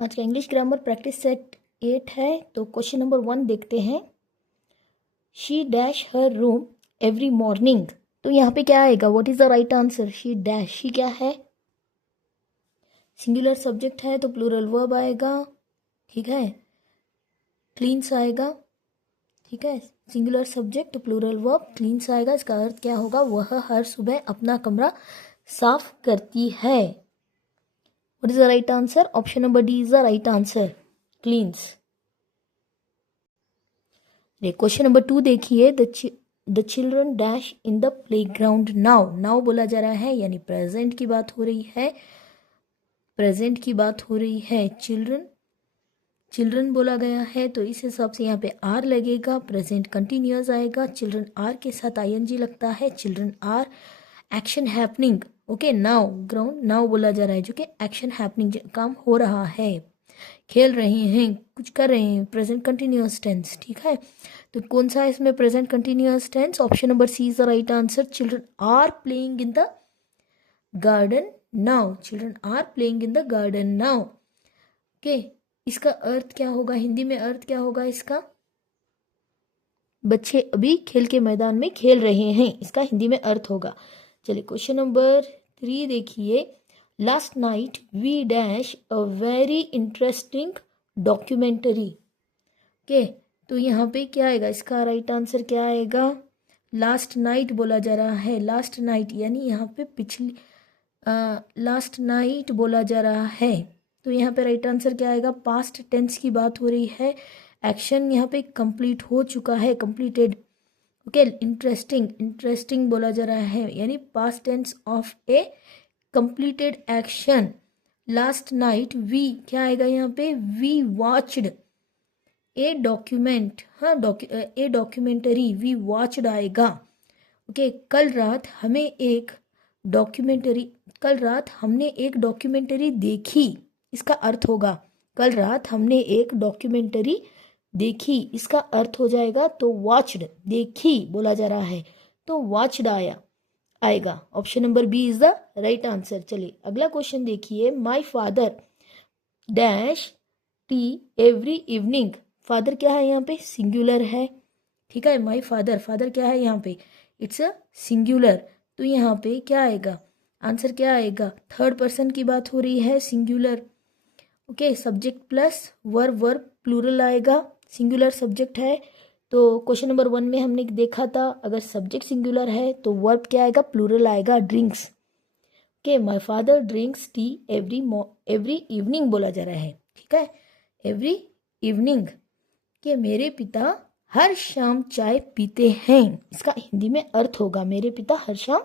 आज का English grammar practice set 8 है। तो क्वेश्चन नंबर 1 देखते हैं। She dash her room every morning. तो यहाँ पे क्या आएगा? What is the right answer? She dash, she क्या है? सिंगुलर सब्जेक्ट है तो प्लूरल वर्ब आएगा, ठीक है। क्लीन्स आएगा, ठीक है। सिंगुलर सब्जेक्ट तो प्लूरल वर्ब क्लीन्स आएगा। इसका अर्थ क्या होगा? वह हर सुबह अपना कमरा साफ करती है। What is the right answer? Option number D is the right answer. Cleans. Question number 2 देखिए। The children dash in the playground now. Now बोला जा रहा है यानी प्रेजेंट की बात हो रही है। प्रेजेंट की बात हो रही है। चिल्ड्रन बोला गया है तो इस हिसाब से यहाँ पे आर लगेगा। प्रेजेंट कंटिन्यूअस आएगा। चिल्ड्रन आर के साथ आईएनजी लगता है। Children are action happening. Okay, now ground now बोला जा रहा है जो कि एक्शन हैपनिंग, काम हो रहा है, खेल रहे हैं, कुछ कर रहे हैं। प्रेजेंट कंटिन्यूअस टेंस, ठीक है। तो कौन सा है इसमें present continuous tense? Option number C is the right answer. Children are playing in the garden now. Children are playing in the garden now. Okay, इसका अर्थ क्या होगा? हिंदी में अर्थ क्या होगा इसका? बच्चे अभी खेल के मैदान में खेल रहे हैं, इसका हिंदी में अर्थ होगा। चलिए क्वेश्चन नंबर 3 देखिए। Last night we dash a very interesting documentary. Okay, तो यहाँ पे क्या आएगा? इसका राइट आंसर क्या आएगा? लास्ट नाइट बोला जा रहा है। लास्ट नाइट यानी यहाँ पे पिछली लास्ट नाइट बोला जा रहा है तो यहाँ पे राइट आंसर क्या आएगा? पास्ट टेंस की बात हो रही है। एक्शन यहाँ पे कंप्लीट हो चुका है, कंप्लीटेड। ओके, इंटरेस्टिंग बोला जा रहा है यानी past tense of a completed action. Last night we क्या आएगा यहाँ पे? वी वॉच्ड ए डॉक्यूमेंट, हाँ ए डॉक्यूमेंटरी, वी वॉच्ड आएगा। ओके, कल रात हमने एक डॉक्यूमेंटरी देखी, इसका अर्थ होगा कल रात हमने एक डॉक्यूमेंटरी देखी, इसका अर्थ हो जाएगा तो वॉच्ड, देखी बोला जा रहा है तो वॉच्ड आएगा। Option number B is the right answer. चलिए अगला क्वेश्चन देखिए। My father dash T every evening. Father क्या है यहाँ पे? सिंगुलर है, ठीक है। माय फादर क्या है यहाँ पे? It's a singular. तो यहाँ पे क्या आएगा? आंसर क्या आएगा? थर्ड पर्सन की बात हो रही है, singular. Okay, subject plus verb plural आएगा। सिंगुलर सब्जेक्ट है तो क्वेश्चन नंबर 1 में हमने देखा था अगर सब्जेक्ट सिंगुलर है तो वर्ब क्या आएगा? प्लूरल आएगा, drinks. Okay, my father drinks T every evening बोला जा रहा है, ठीक है। एवरी इवनिंग कि मेरे पिता हर शाम चाय पीते हैं, इसका हिंदी में अर्थ होगा मेरे पिता हर शाम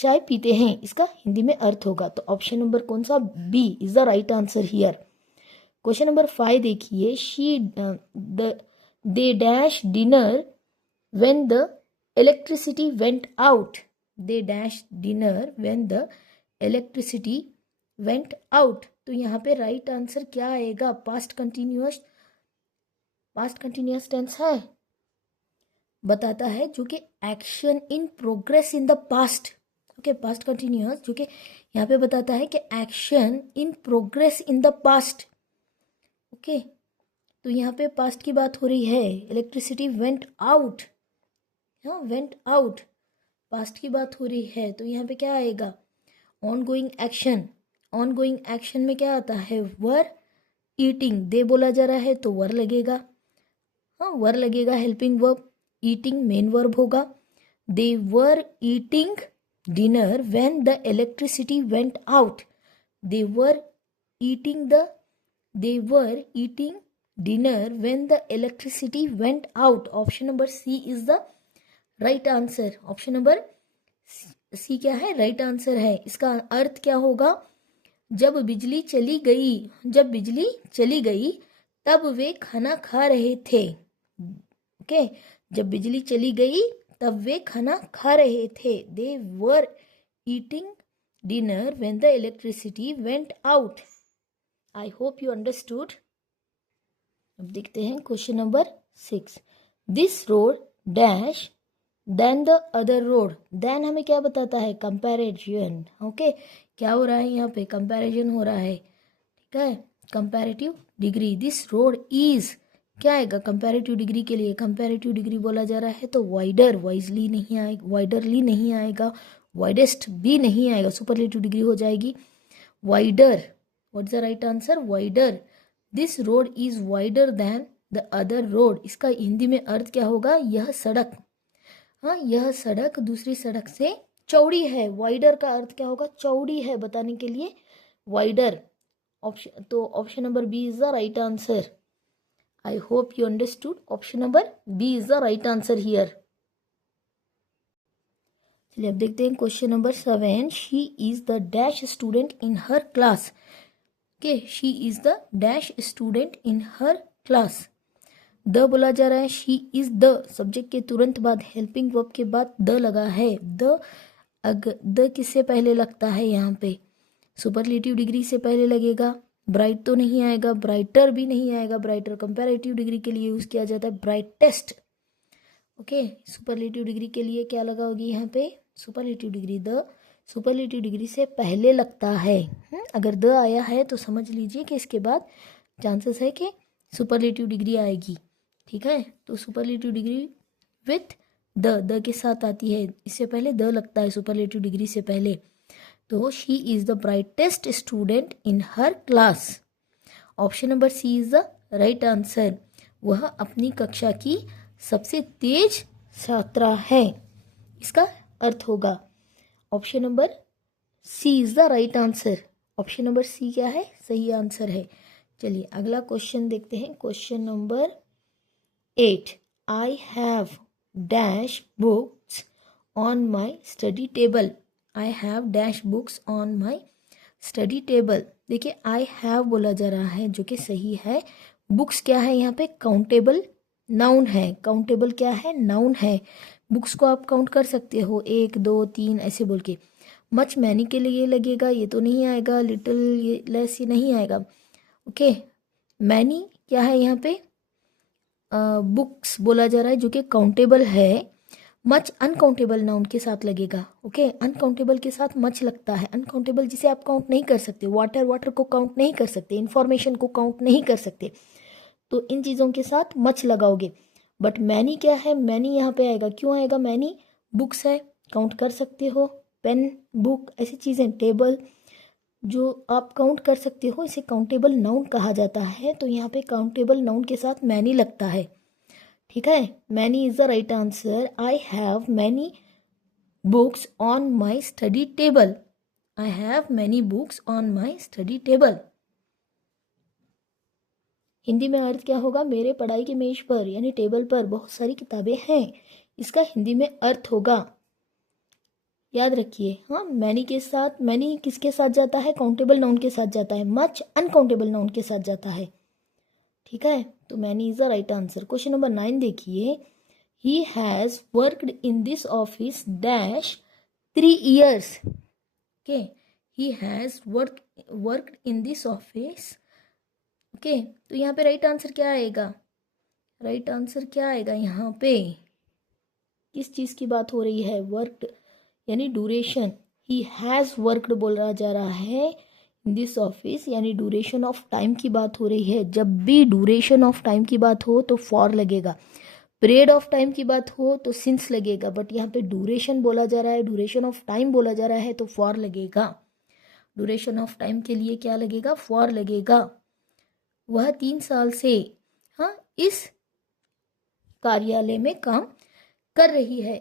चाय पीते हैं, इसका हिंदी में अर्थ होगा। तो ऑप्शन नंबर कौन सा? B is the right answer here. Question number 5 देखिए। They dash dinner when the electricity went out. They dash dinner when the electricity went out. तो यहाँ पे राइट आंसर क्या आएगा? पास्ट कंटिन्यूअस टेंस है, बताता है जो कि action in progress in the past. Okay, past continuous जो कि यहाँ पे बताता है कि action in progress in the past. Okay, तो यहाँ पे पास्ट की बात हो रही है। इलेक्ट्रिसिटी वेंट आउट, हाँ वेंट आउट, पास्ट की बात हो रही है तो यहाँ पे क्या आएगा? Ongoing action. ऑनगोइंग एक्शन में क्या आता है? Were eating. दे बोला जा रहा है तो वर लगेगा, हाँ वर लगेगा। Helping verb, eating main verb होगा। They were eating dinner when the electricity went out. They were eating dinner when the electricity went out. Option number C is the right answer. Option number C क्या है? Right answer है। इसका अर्थ क्या होगा? जब बिजली चली गई तब वे खाना खा रहे थे। ओके, जब बिजली चली गई तब वे खाना खा रहे थे। They were eating dinner when the electricity went out. I hope you understood. अब देखते हैं question number 6। This road dash then the other road. Then हमें क्या बताता है? कंपैरिजन। ओके, क्या हो रहा है यहाँ पे? कंपैरिजन हो रहा है, ठीक है। Comparative degree. This road is क्या आएगा कंपैरेटिव डिग्री के लिए? कंपैरेटिव डिग्री बोला जा रहा है तो वाइडर, वाइजली नहीं आएगा, वाइडरली नहीं आएगा, वाइडेस्ट भी नहीं आएगा, सुपरलेटिव डिग्री हो जाएगी wider. What is the right answer? Wider. This road is wider than the other road. इसका हिंदी में अर्थ क्या होगा? यह सड़क, हाँ यह सड़क दूसरी सड़क से चौड़ी है। वाइडर का अर्थ क्या होगा? चौड़ी है बताने के लिए वाइडर। ऑप्शन तो option number B is the right answer. I hope you understood. Option number B is the right answer here. चलिए अब देखते हैं question number 7। She is the dash student in her class. Okay, she is the dash student in her class. The बोला जा रहा है, she is the subject के तुरंत बाद हेल्पिंग वर्ब के बाद द लगा है। द किससे पहले लगता है? यहाँ पे सुपरलेटिव डिग्री से पहले लगेगा। ब्राइट तो नहीं आएगा, ब्राइटर भी नहीं आएगा। ब्राइटर कंपैरेटिव डिग्री के लिए यूज किया जाता है, ब्राइटेस्ट। ओके, सुपरलेटिव डिग्री के लिए क्या लगा होगी यहाँ पे? Superlative degree. The superlative degree से पहले लगता है। अगर द आया है तो समझ लीजिए कि इसके बाद चांसेस है कि सुपरलेटिव डिग्री आएगी। ठीक है, तो सुपरलेटिव डिग्री विथ द के साथ आती है, इससे पहले द लगता है सुपरलेटिव डिग्री से पहले। तो she is the brightest student in her class. Option number C is the right answer. वह अपनी कक्षा की सबसे तेज छात्रा है, इसका अर्थ होगा। Option number C is the right answer. Option number C क्या है? सही आंसर है। चलिए अगला क्वेश्चन देखते हैं। Question number 8। I have dash books on my study table. I have dash books on my study table. देखिए आई हैव बोला जा रहा है जो कि सही है। बुक्स क्या है यहाँ पे? काउंटेबल नाउन है। काउंटेबल क्या है? नाउन है। बुक्स को आप काउंट कर सकते हो 1 2 3 ऐसे बोल के। मच मैनी के लिए लगेगा, ये तो नहीं आएगा। लिटिल ये लेस ये नहीं आएगा। ओके, मैनी क्या है यहाँ पे? बुक्स बोला जा रहा है जो कि काउंटेबल है। मच अनकाउंटेबल नाउन के साथ लगेगा। ओके, अनकाउंटेबल के साथ मच लगता है। अनकाउंटेबल जिसे आप काउंट नहीं कर सकते, वाटर को काउंट नहीं कर सकते, इंफॉर्मेशन को काउंट नहीं कर सकते, तो इन चीज़ों के साथ मच लगाओगे। बट मैनी क्या है? मैनी यहाँ पे आएगा। क्यों आएगा मैनी? बुक्स है, काउंट कर सकते हो। पेन, बुक ऐसी चीज़ें, टेबल जो आप काउंट कर सकते हो, इसे काउंटेबल नाउन कहा जाता है। तो यहाँ पे काउंटेबल नाउन के साथ मैनी लगता है। ठीक है, many is the right answer. I have many books on my study table. I have many books on my study table. Hindi में अर्थ क्या होगा? मेरे पढ़ाई की मेज पर यानी टेबल पर बहुत सारी किताबें हैं, इसका हिंदी में अर्थ होगा। याद रखिए। हाँ, मैनी के साथ, मैनी किसके साथ जाता है? काउंटेबल नाउन के साथ जाता है। मच अनकाउंटेबल नाउन के साथ जाता है। ठीक है, तो many is the right answer. Question number 9 देखिए। He has worked in this office dash 3 years। Okay, he has worked in this office. Okay, तो यहाँ पे राइट आंसर क्या आएगा? राइट आंसर क्या आएगा यहाँ पे? किस चीज़ की बात हो रही है? वर्कड यानी ड्यूरेशन। ही हैज़ वर्कड बोला जा रहा है इन दिस ऑफिस, यानी ड्यूरेशन ऑफ टाइम की बात हो रही है। जब भी ड्यूरेशन ऑफ टाइम की बात हो तो फॉर लगेगा। पीरियड ऑफ टाइम की बात हो तो सिंस लगेगा। बट यहाँ पे ड्यूरेशन बोला जा रहा है, ड्यूरेशन ऑफ टाइम बोला जा रहा है तो फॉर लगेगा। ड्यूरेशन ऑफ टाइम के लिए क्या लगेगा? फॉर लगेगा। वह 3 साल से हाँ इस कार्यालय में काम कर रही है।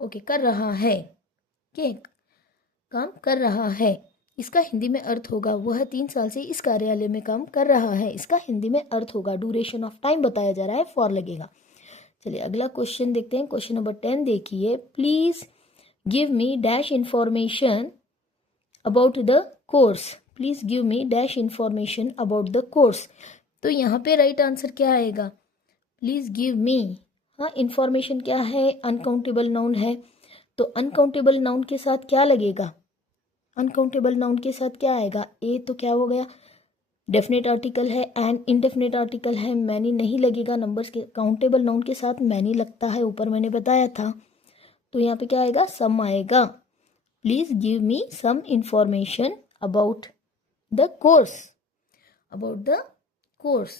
ओके, कर रहा है। के काम कर रहा है, इसका हिंदी में अर्थ होगा वह 3 साल से इस कार्यालय में काम कर रहा है। इसका हिंदी में अर्थ होगा। ड्यूरेशन ऑफ टाइम बताया जा रहा है, फॉर लगेगा। चलिए अगला क्वेश्चन देखते हैं। क्वेश्चन नंबर 10 देखिए। Please give me dash information about the course. Please give me dash information about the course. तो यहाँ पे राइट आंसर क्या आएगा? प्लीज गिव मी। हाँ, इंफॉर्मेशन क्या है? अनकाउंटेबल नाउन है, तो अनकाउंटेबल नाउन के साथ क्या लगेगा? अनकाउंटेबल नाउन के साथ क्या आएगा? ए तो क्या हो गया? डेफिनेट आर्टिकल है एंड इनडेफिनेट आर्टिकल है। मैनी नहीं लगेगा। नंबर्स के काउंटेबल नाउन के साथ मैनी लगता है, ऊपर मैंने बताया था। तो यहाँ पे क्या आएगा? सम आएगा। Please give me some information about the course. About the course.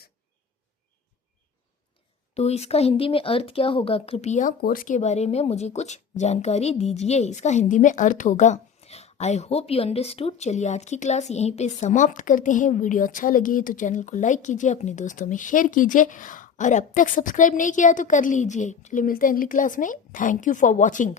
तो इसका हिंदी में अर्थ क्या होगा? कृपया कोर्स के बारे में मुझे कुछ जानकारी दीजिए, इसका हिंदी में अर्थ होगा। आई होप यू अंडरस्टूड। चलिए आज की क्लास यहीं पे समाप्त करते हैं। वीडियो अच्छा लगे तो चैनल को लाइक कीजिए, अपने दोस्तों में शेयर कीजिए, और अब तक सब्सक्राइब नहीं किया तो कर लीजिए। चलिए मिलते हैं अगली क्लास में। Thank you for watching.